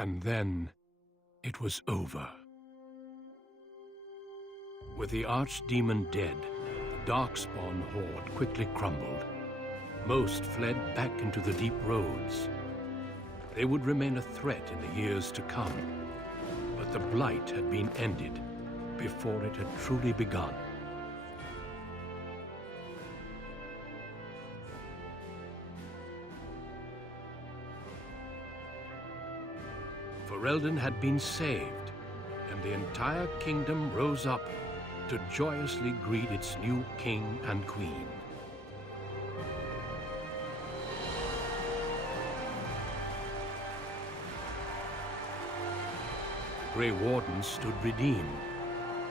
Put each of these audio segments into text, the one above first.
And then, it was over. With the Archdemon dead, the Darkspawn horde quickly crumbled. Most fled back into the deep roads. They would remain a threat in the years to come. But the Blight had been ended before it had truly begun. Ferelden had been saved, and the entire kingdom rose up to joyously greet its new king and queen. The Grey Wardens stood redeemed,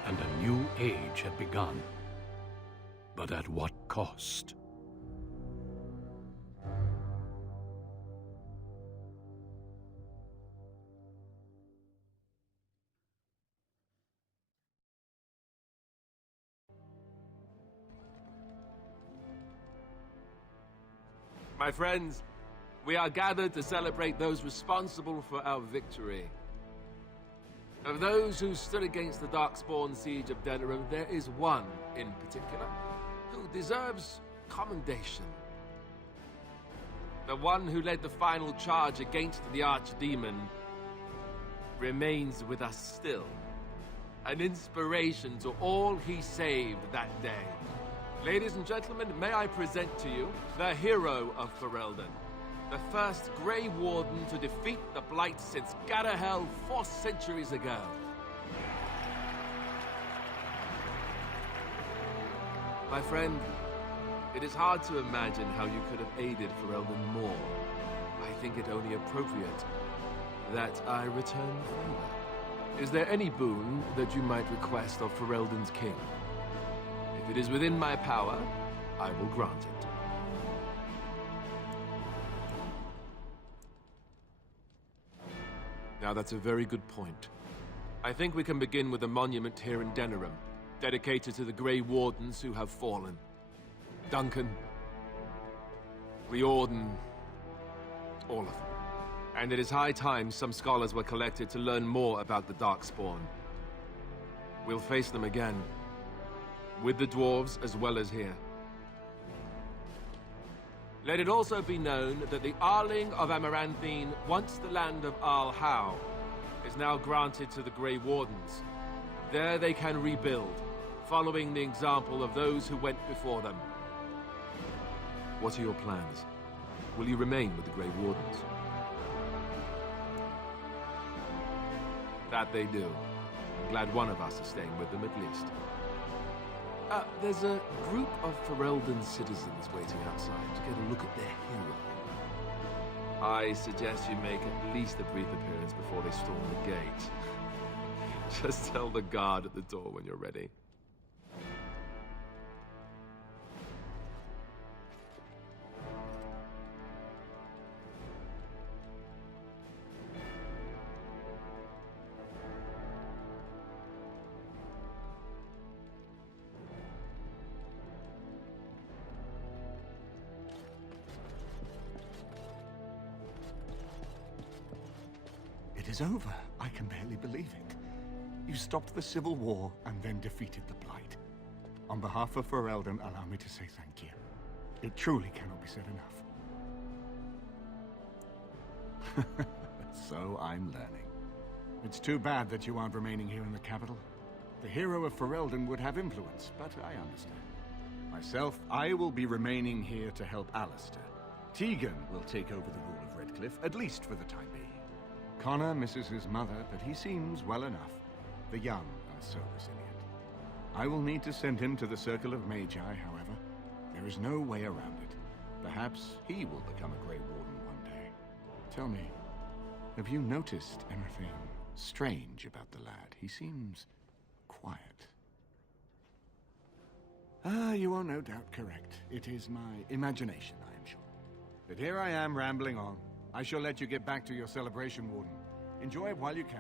and a new age had begun. But at what cost? My friends, we are gathered to celebrate those responsible for our victory. Of those who stood against the Darkspawn siege of Denerim, there is one in particular who deserves commendation. The one who led the final charge against the Archdemon remains with us still, an inspiration to all he saved that day. Ladies and gentlemen, may I present to you the hero of Ferelden, the first Grey Warden to defeat the Blight since Garahel 4 centuries ago. My friend, it is hard to imagine how you could have aided Ferelden more. I think it only appropriate that I return the favor. Is there any boon that you might request of Ferelden's king? If it is within my power, I will grant it. Now that's a very good point. I think we can begin with a monument here in Denerim, dedicated to the Grey Wardens who have fallen. Duncan, Riordan, all of them. And it is high time some scholars were collected to learn more about the Darkspawn. We'll face them again, with the dwarves as well as here. Let it also be known that the Arling of Amaranthine, once the land of Arl Howe, is now granted to the Grey Wardens. There they can rebuild, following the example of those who went before them. What are your plans? Will you remain with the Grey Wardens? That they do. I'm glad one of us is staying with them at least. There's a group of Ferelden citizens waiting outside to get a look at their hero. I suggest you make at least a brief appearance before they storm the gate. Just tell the guard at the door when you're ready. It is over. I can barely believe it. You stopped the Civil War and then defeated the Blight. On behalf of Ferelden, allow me to say thank you. It truly cannot be said enough. So I'm learning. It's too bad that you aren't remaining here in the capital. The hero of Ferelden would have influence, but I understand. Myself, I will be remaining here to help Alistair. Tegan will take over the rule of Redcliffe, at least for the time being. Connor misses his mother, but he seems well enough. The young are so resilient. I will need to send him to the Circle of Magi, however. There is no way around it. Perhaps he will become a Grey Warden one day. Tell me, have you noticed anything strange about the lad? He seems quiet. Ah, you are no doubt correct. It is my imagination, I am sure. But here I am rambling on. I shall let you get back to your celebration, Warden. Enjoy it while you can.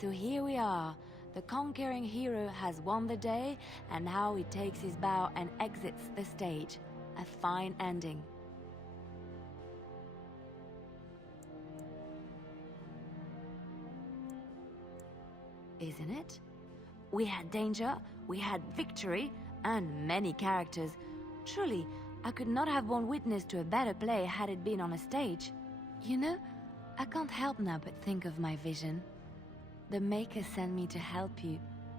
So here we are. The conquering hero has won the day, and now he takes his bow and exits the stage. A fine ending. Isn't it? We had danger, we had victory, and many characters. Truly, I could not have borne witness to a better play had it been on a stage. You know, I can't help now but think of my vision. The Maker sent me to help you,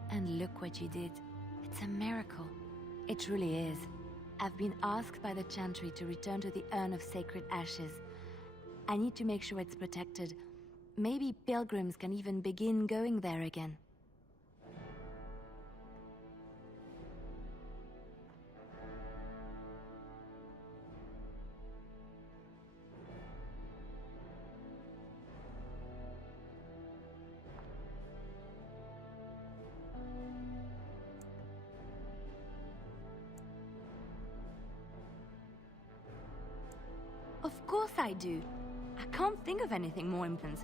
and look what you did. It's a miracle. It truly is. I've been asked by the Chantry to return to the Urn of Sacred Ashes. I need to make sure it's protected. Maybe pilgrims can even begin going there again. Of course I do. I can't think of anything more intense.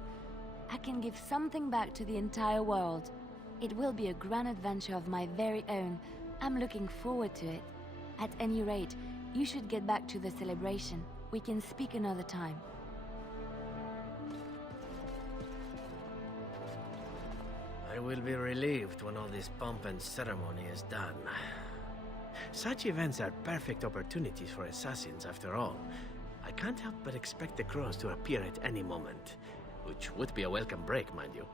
I can give something back to the entire world. It will be a grand adventure of my very own. I'm looking forward to it. At any rate, you should get back to the celebration. We can speak another time. I will be relieved when all this pomp and ceremony is done. Such events are perfect opportunities for assassins, after all. I can't help but expect the crows to appear at any moment, which would be a welcome break, mind you.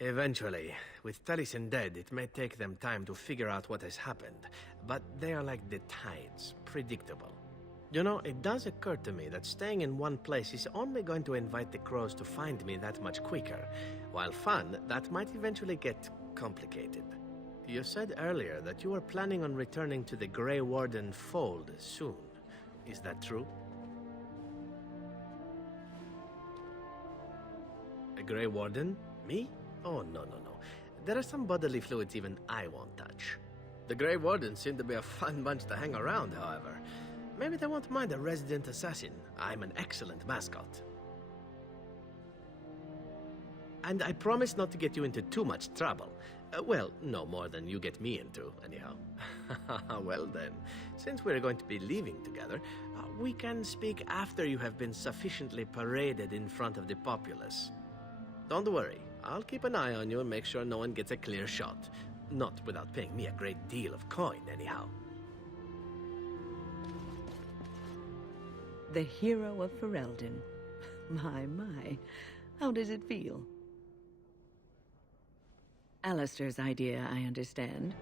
Eventually, with Taliesin dead, it may take them time to figure out what has happened, but they are like the tides, predictable. You know, it does occur to me that staying in one place is only going to invite the crows to find me that much quicker. While fun, that might eventually get complicated. You said earlier that you were planning on returning to the Grey Warden fold soon. Is that true? A Grey Warden? Me? Oh, no. There are some bodily fluids even I won't touch. The Grey Wardens seem to be a fun bunch to hang around, however. Maybe they won't mind a resident assassin. I'm an excellent mascot. And I promise not to get you into too much trouble. Well, no more than you get me into, anyhow. Well then, since we're going to be leaving together, we can speak after you have been sufficiently paraded in front of the populace. Don't worry, I'll keep an eye on you and make sure no one gets a clear shot. Not without paying me a great deal of coin, anyhow. The hero of Ferelden. My. How does it feel? Alistair's idea, I understand.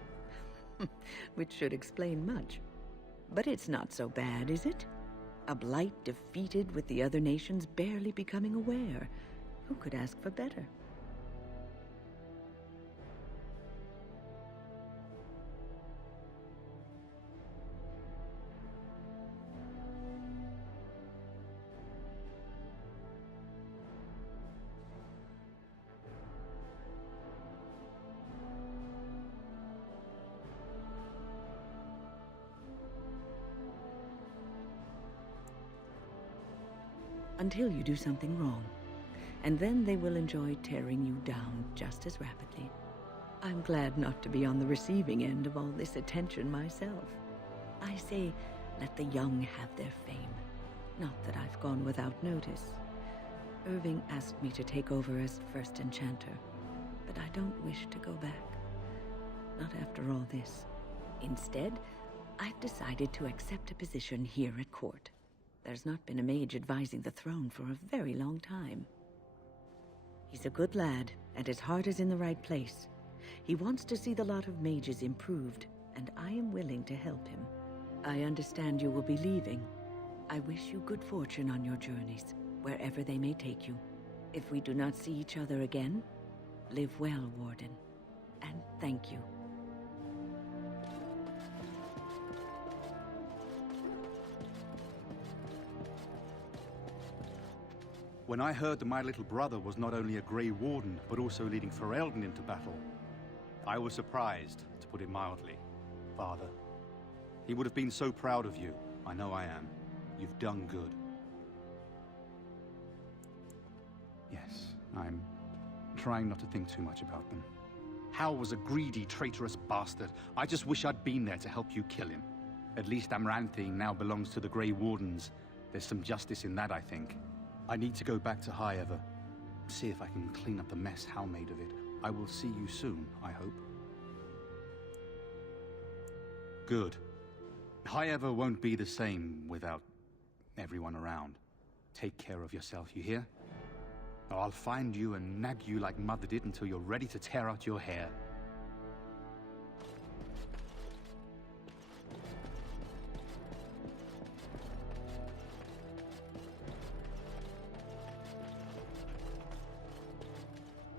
Which should explain much. But it's not so bad, is it? A blight defeated with the other nations barely becoming aware. Who could ask for better? Until you do something wrong. And then they will enjoy tearing you down just as rapidly. I'm glad not to be on the receiving end of all this attention myself. I say, let the young have their fame. Not that I've gone without notice. Irving asked me to take over as first enchanter, but I don't wish to go back. Not after all this. Instead, I've decided to accept a position here at court. There's not been a mage advising the throne for a very long time. He's a good lad, and his heart is in the right place. He wants to see the lot of mages improved, and I am willing to help him. I understand you will be leaving. I wish you good fortune on your journeys, wherever they may take you. If we do not see each other again, live well, Warden, and thank you. When I heard that my little brother was not only a Grey Warden, but also leading Ferelden into battle, I was surprised, to put it mildly. Father, he would have been so proud of you. I know I am. You've done good. Yes, I'm trying not to think too much about them. Hal was a greedy, traitorous bastard. I just wish I'd been there to help you kill him. At least Amaranthine now belongs to the Grey Wardens. There's some justice in that, I think. I need to go back to High Ever. See if I can clean up the mess Hal made of it. I will see you soon, I hope. Good. High Ever won't be the same without everyone around. Take care of yourself, you hear? Or I'll find you and nag you like Mother did until you're ready to tear out your hair.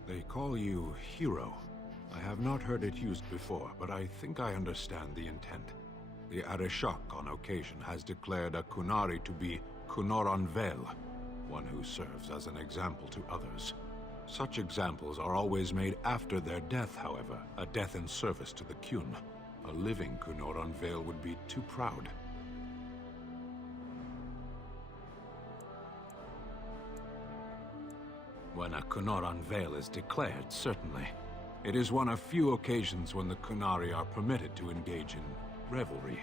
They call you Hero. I have not heard it used before, but I think I understand the intent. The Arishok on occasion has declared a Kunari to be Kunoran Vel, one who serves as an example to others. Such examples are always made after their death, however, a death in service to the Kyun. A living Kunoran Vel would be too proud. When a Kunoran Vel is declared, certainly. It is one of few occasions when the Kunari are permitted to engage in revelry.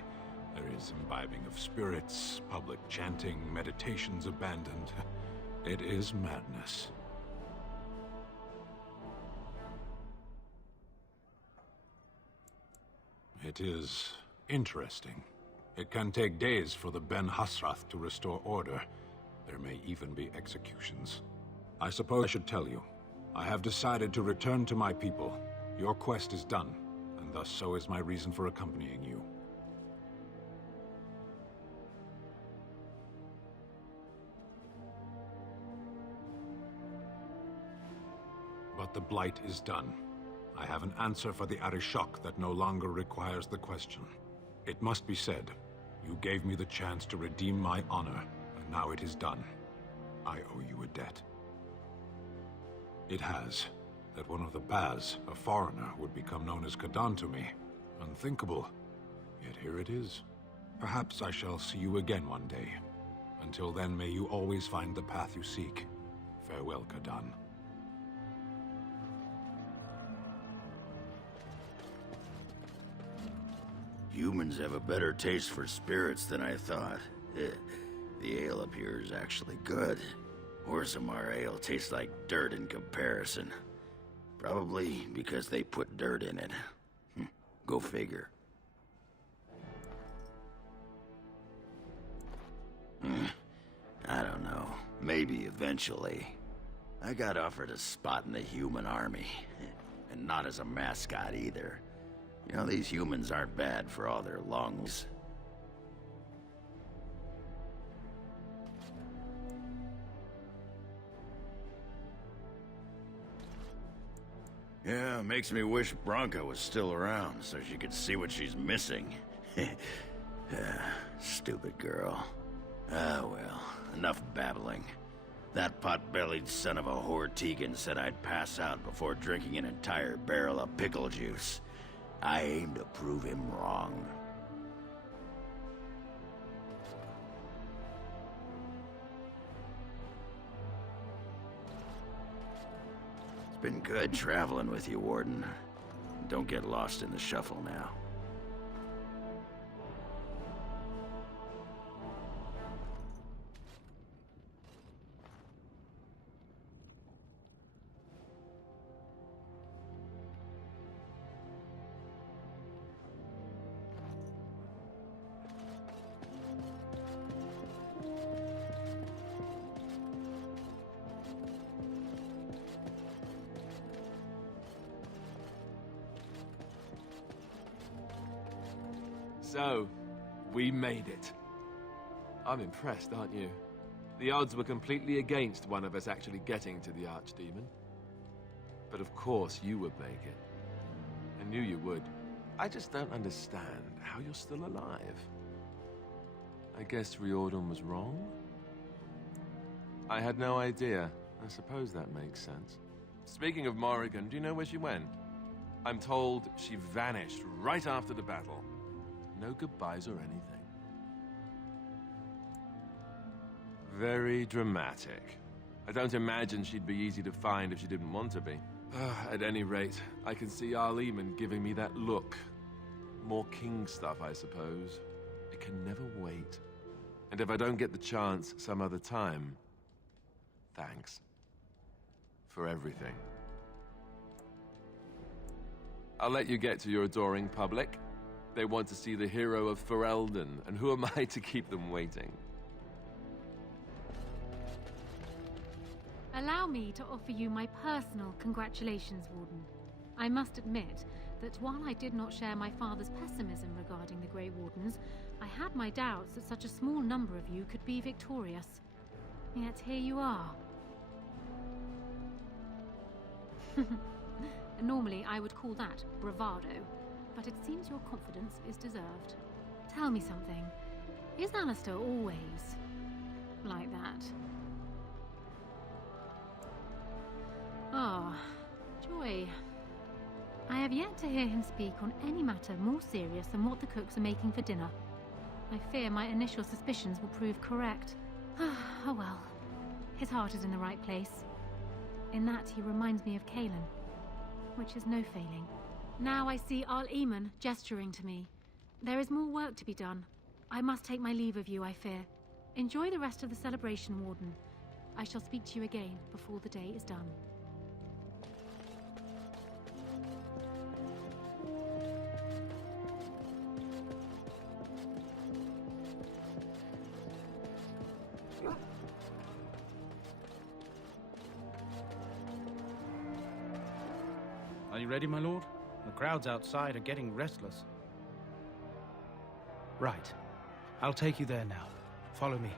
There is imbibing of spirits, public chanting, meditations abandoned. It is madness. It is interesting. It can take days for the Ben Hasrath to restore order. There may even be executions. I suppose I should tell you. I have decided to return to my people. Your quest is done, and thus so is my reason for accompanying you. But the Blight is done. I have an answer for the Arishok that no longer requires the question. It must be said, you gave me the chance to redeem my honor, and now it is done. I owe you a debt. It has. That one of the Baz, a foreigner, would become known as Kadan to me. Unthinkable. Yet here it is. Perhaps I shall see you again one day. Until then, may you always find the path you seek. Farewell, Kadan. Humans have a better taste for spirits than I thought. The ale up here is actually good. Orzammar ale tastes like dirt in comparison. Probably because they put dirt in it. Go figure. I don't know. Maybe eventually. I got offered a spot in the human army. And not as a mascot either. You know, these humans aren't bad for all their lungs. Yeah, makes me wish Bronca was still around so she could see what she's missing. Stupid girl. Ah, well, enough babbling. That pot-bellied son of a whore Tegan said I'd pass out before drinking an entire barrel of pickle juice. I aim to prove him wrong. It's been good traveling with you, Warden. Don't get lost in the shuffle now. So, we made it. I'm impressed, aren't you? The odds were completely against one of us actually getting to the Archdemon. But of course you would make it. I knew you would. I just don't understand how you're still alive. I guess Riordan was wrong? I had no idea. I suppose that makes sense. Speaking of Morrigan, do you know where she went? I'm told she vanished right after the battle. No goodbyes or anything. Very dramatic. I don't imagine she'd be easy to find if she didn't want to be. At any rate, I can see Archdemon giving me that look. More king stuff, I suppose. It can never wait. And if I don't get the chance some other time, thanks. For everything. I'll let you get to your adoring public. They want to see the hero of Ferelden, and who am I to keep them waiting? Allow me to offer you my personal congratulations, Warden. I must admit that while I did not share my father's pessimism regarding the Grey Wardens, I had my doubts that such a small number of you could be victorious. Yet here you are. Normally, I would call that bravado, but it seems your confidence is deserved. Tell me something. Is Alistair always like that? Ah, Joy. I have yet to hear him speak on any matter more serious than what the cooks are making for dinner. I fear my initial suspicions will prove correct. Oh well. His heart is in the right place. In that he reminds me of Cousland, which is no failing. Now I see Archdemon gesturing to me. There is more work to be done. I must take my leave of you, I fear. Enjoy the rest of the celebration, Warden. I shall speak to you again before the day is done. Are you ready, my lord? The crowds outside are getting restless. Right. I'll take you there now. Follow me.